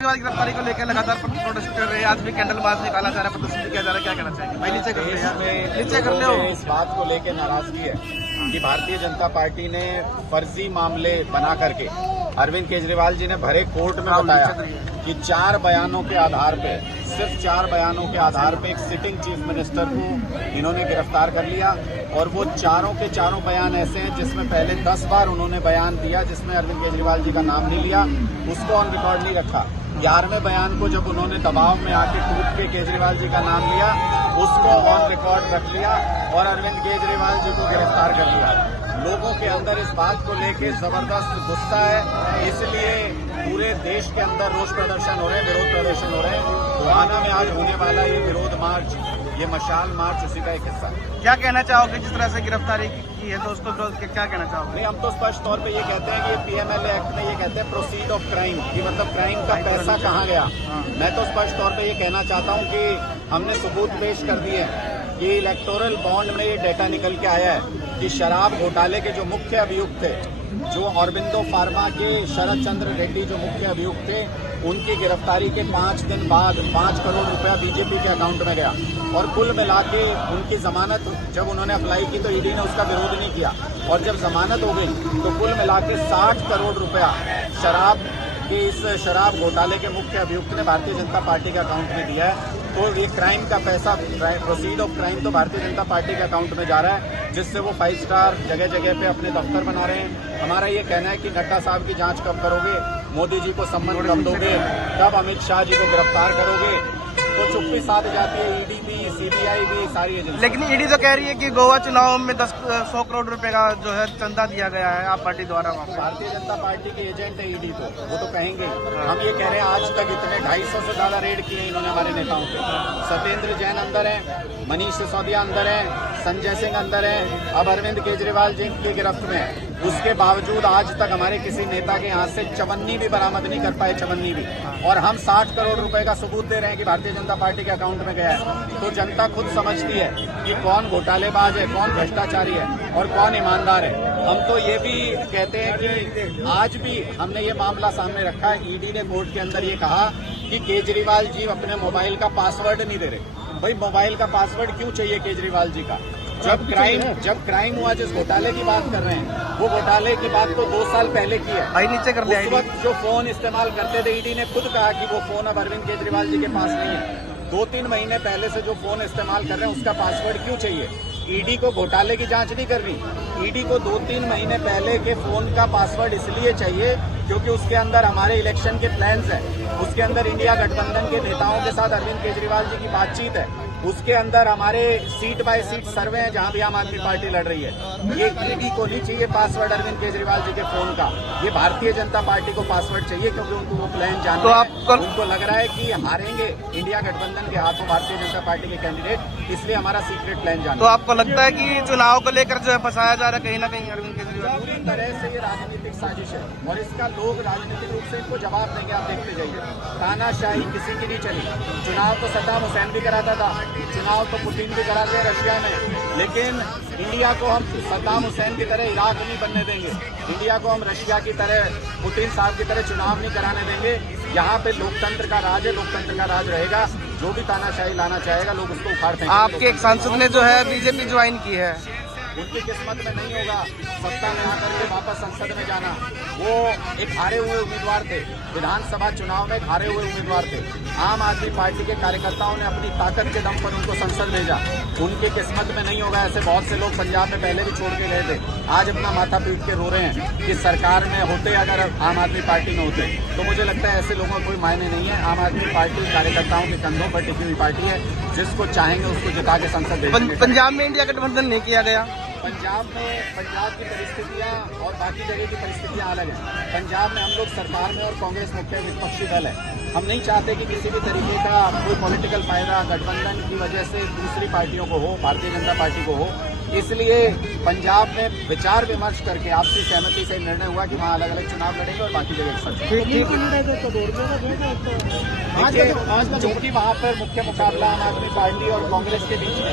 गिरफ्तारी को लेकर लगातार प्रोटेस्ट कर रहे हैं। आज भी कैंडल मार्च निकाला जा रहा है, प्रदर्शन किया जा रहा है। क्या कहना चाहिए भाई? नीचे कर ले, नीचे कर ले। इस बात को लेकर नाराजगी है कि भारतीय जनता पार्टी ने फर्जी मामले बना करके अरविंद केजरीवाल जी ने भरे कोर्ट में बताया कि 4 बयानों के आधार पे, सिर्फ 4 बयानों के आधार पे एक सिटिंग चीफ मिनिस्टर को इन्होंने गिरफ्तार कर लिया। और वो चारों के चारों बयान ऐसे हैं जिसमें पहले 10 बार उन्होंने बयान दिया जिसमें अरविंद केजरीवाल जी का नाम नहीं लिया, उसको ऑन रिकॉर्ड नहीं रखा। 11वें बयान को जब उन्होंने दबाव में आके टूट के केजरीवाल जी का नाम लिया, उसको ऑन रिकॉर्ड रख लिया और अरविंद केजरीवाल जी को गिरफ्तार कर लिया। लोगों के अंदर इस बात को लेकर जबरदस्त गुस्सा है, इसलिए पूरे देश के अंदर रोष प्रदर्शन हो रहे हैं, विरोध प्रदर्शन हो रहे हैं। गोहाना में आज होने वाला ये विरोध मार्च, ये मशाल मार्च उसी का एक हिस्सा है। क्या कहना चाहोगे जिस तरह से गिरफ्तारी की है दोस्तों? क्या कहना चाहोगे? नहीं, हम तो स्पष्ट तौर पे ये कहते हैं कि PMLA एक्ट में ये कहते हैं प्रोसीड ऑफ क्राइम, कि मतलब क्राइम का पैसा कहाँ गया। मैं तो स्पष्ट तौर पे ये कहना चाहता हूँ कि हमने सबूत पेश कर दिए हैं कि इलेक्टोरल बॉन्ड में ये डेटा निकल के आया है कि शराब घोटाले के जो मुख्य अभियुक्त थे, जो ऑरबिंदो फार्मा के शरद चंद्र रेड्डी जो मुख्य अभियुक्त थे, उनकी गिरफ्तारी के 5 दिन बाद 5 करोड़ रुपया बीजेपी के अकाउंट में गया। और कुल मिला के उनकी जमानत जब उन्होंने अप्लाई की तो ईडी ने उसका विरोध नहीं किया, और जब जमानत हो गई तो कुल मिला के 60 करोड़ रुपया शराब के इस शराब घोटाले के मुख्य अभियुक्त ने भारतीय जनता पार्टी के अकाउंट में दिया है। तो ये क्राइम का पैसा, प्रोसीड ऑफ क्राइम तो भारतीय जनता पार्टी के अकाउंट में जा रहा है, जिससे वो 5 स्टार जगह जगह पे अपने दफ्तर बना रहे हैं। हमारा ये कहना है कि नड्डा साहब की जांच कब करोगे, मोदी जी को सम्मान कब दोगे, कब अमित शाह जी को गिरफ्तार करोगे? तो चुप्पी साध जाती है ईडी भी, CBI भी, सारी एजेंसी। लेकिन ईडी तो कह रही है कि गोवा चुनाव में 100 करोड़ रुपए का जो है चंदा दिया गया है आप पार्टी द्वारा। भारतीय जनता पार्टी के एजेंट है ईडी, तो वो तो कहेंगे। हम ये कह रहे हैं आज तक इतने 250 से ज्यादा रेड किए इन्होंने हमारे नेताओं पे। सत्येंद्र जैन अंदर है, मनीष सिसोदिया अंदर है, संजय सिंह अंदर है, अब अरविंद केजरीवाल जी की गिरफ्त में है। उसके बावजूद आज तक हमारे किसी नेता के यहाँ से चवन्नी भी बरामद नहीं कर पाए, चवन्नी भी। और हम 60 करोड़ रुपए का सबूत दे रहे हैं कि भारतीय जनता पार्टी के अकाउंट में गया है। तो जनता खुद समझती है कि कौन घोटालेबाज है, कौन भ्रष्टाचारी है और कौन ईमानदार है। हम तो ये भी कहते हैं कि आज भी हमने ये मामला सामने रखा है। ईडी ने कोर्ट के अंदर ये कहा कि केजरीवाल जी अपने मोबाइल का पासवर्ड नहीं दे रहे। भाई, मोबाइल का पासवर्ड क्यों चाहिए केजरीवाल जी का? जब क्राइम हुआ, जिस घोटाले की बात कर रहे हैं, वो घोटाले की बात तो 2 साल पहले की है। भाई नीचे कर लिया। उस वक्त जो फोन इस्तेमाल करते थे, ईडी ने खुद कहा कि वो फोन अब अरविंद केजरीवाल जी के पास नहीं है। 2-3 महीने पहले से जो फोन इस्तेमाल कर रहे हैं उसका पासवर्ड क्यों चाहिए? ईडी को घोटाले की जांच नहीं कर रही। ईडी को 2-3 महीने पहले के फोन का पासवर्ड इसलिए चाहिए क्योंकि उसके अंदर हमारे इलेक्शन के प्लान्स हैं, उसके अंदर इंडिया गठबंधन के नेताओं के साथ अरविंद केजरीवाल जी की बातचीत है, उसके अंदर हमारे सीट बाय सीट सर्वे हैं जहां भी आम आदमी पार्टी लड़ रही है। ये ईडी को नहीं चाहिए पासवर्ड अरविंद केजरीवाल जी के फोन का, ये भारतीय जनता पार्टी को पासवर्ड चाहिए क्योंकि उनको वो प्लान जानते हैं। उनको लग रहा है कि हारेंगे इंडिया गठबंधन के हाथों भारतीय जनता पार्टी के कैंडिडेट, इसलिए हमारा सीक्रेट प्लान जानते। तो आपको लगता है कि चुनाव को लेकर जो है फंसाया जा रहा है कहीं ना कहीं अरविंद केजरीवाल? पूरी तरह से ये राजनीतिक साजिश है और इसका लोग राजनीतिक रूप से इनको जवाब देंगे। आप देखते जाइए, तानाशाही किसी की नहीं चली। चुनाव तो सद्दाम हुसैन भी कराता था, चुनाव तो पुतिन भी कराते हैं रशिया में, लेकिन इंडिया को हम सद्दाम हुसैन की तरह इराक नहीं बनने देंगे। इंडिया को हम रशिया की तरह, पुतिन साहब की तरह चुनाव नहीं कराने देंगे। यहाँ पे लोकतंत्र का राज है, लोकतंत्र का राज रहेगा। जो भी तानाशाही लाना चाहेगा लोग उसको उखाड़ फेंकेंगे। आपके एक सांसद ने जो है बीजेपी ज्वाइन की है, उनकी किस्मत में नहीं होगा सत्ता में आकर के वापस संसद में जाना। वो एक हारे हुए उम्मीदवार थे, विधानसभा चुनाव में हारे हुए उम्मीदवार थे। आम आदमी पार्टी के कार्यकर्ताओं ने अपनी ताकत के दम पर उनको संसद भेजा, उनकी किस्मत में नहीं होगा। ऐसे बहुत से लोग पंजाब में पहले भी छोड़ के गए थे, आज अपना माथा पीट के रो रहे हैं कि सरकार में होते अगर आम आदमी पार्टी में होते। तो मुझे लगता है ऐसे लोगों का कोई मायने नहीं है। आम आदमी पार्टी कार्यकर्ताओं के कंधों पर टिकी हुई पार्टी है, जिसको चाहेंगे उसको जिता के संसद भेजेंगे। पंजाब में इंडिया गठबंधन नहीं किया गया। पंजाब की परिस्थितियां और बाकी जगह की परिस्थितियां अलग हैं। पंजाब में हम लोग सरकार में और कांग्रेस मुख्य विपक्षी दल है। हम नहीं चाहते कि किसी भी तरीके का कोई पॉलिटिकल फायदा गठबंधन की वजह से दूसरी पार्टियों को हो, भारतीय जनता पार्टी को हो। इसलिए पंजाब में विचार विमर्श करके आपसी सहमति से निर्णय हुआ कि वहाँ अलग अलग चुनाव लड़ेंगे और बाकी जगह चूंकि वहाँ पर मुख्य मुकाबला आम आदमी पार्टी और कांग्रेस के बीच में,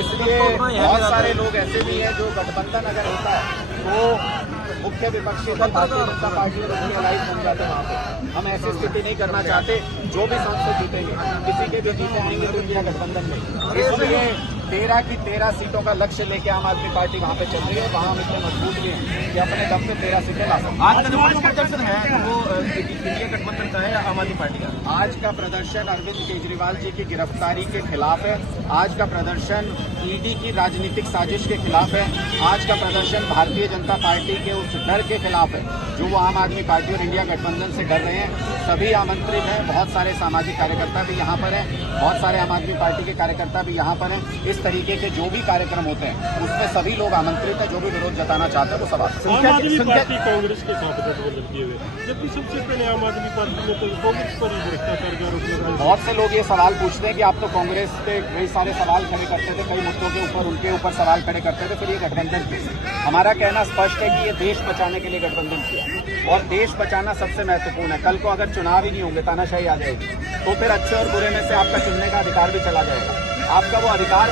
इसलिए बहुत सारे लोग ऐसे भी हैं जो गठबंधन अगर होता है तो मुख्य विपक्षी दल भारतीय जनता पार्टी और उनके अलाइज बन जाते वहाँ पे। हम ऐसी स्थिति नहीं करना चाहते। जो भी सांसद जीतेंगे, किसी के भी जीते आएंगे तो इंडिया गठबंधन में, इसलिए 13 की 13 सीटों का लक्ष्य लेके आम आदमी पार्टी वहाँ पे चल रही है। वहाँ हम इतने मजबूत भी हैं कि अपने दम पे 13 सीटें ला सकते हैं। आज का जो बहिष्कार प्रदर्शन है वो इंडिया गठबंधन का है या आम आदमी पार्टी का? आज का प्रदर्शन अरविंद केजरीवाल जी की गिरफ्तारी के खिलाफ है। आज का प्रदर्शन ईडी की राजनीतिक साजिश के खिलाफ है। आज का प्रदर्शन भारतीय जनता पार्टी के उस डर के खिलाफ है जो वो आम आदमी पार्टी और इंडिया गठबंधन से डर रहे हैं। सभी आमंत्रित हैं, बहुत सारे सामाजिक कार्यकर्ता भी यहाँ पर हैं, बहुत सारे आम आदमी पार्टी के कार्यकर्ता भी यहाँ पर हैं। इस तरीके के जो भी कार्यक्रम होते हैं उसमें सभी लोग आमंत्रित हैं। जो भी विरोध जताना चाहते हैं वो सब आम आदमी पार्टी कांग्रेस के साथ गठबंधन किए हुए, जबकि सबसे पहले आम आदमी पार्टी ने तो कांग्रेस पर ही भ्रष्टाचार का आरोप लगाया। बहुत से लोग ये सवाल पूछते हैं कि आप तो कांग्रेस पे कई सारे सवाल खड़े करते थे, कई मुद्दों के ऊपर उनके ऊपर सवाल खड़े करते थे, फिर ये गठबंधन किया। हमारा कहना स्पष्ट है कि ये देश बचाने के लिए गठबंधन किया और देश बचाना सबसे महत्वपूर्ण है। कल को अगर चुनाव ही नहीं होंगे, तानाशाही आ जाएगी, तो फिर अच्छे और बुरे में से आपका चुनने का अधिकार भी चला जाएगा। आपका वो अधिकार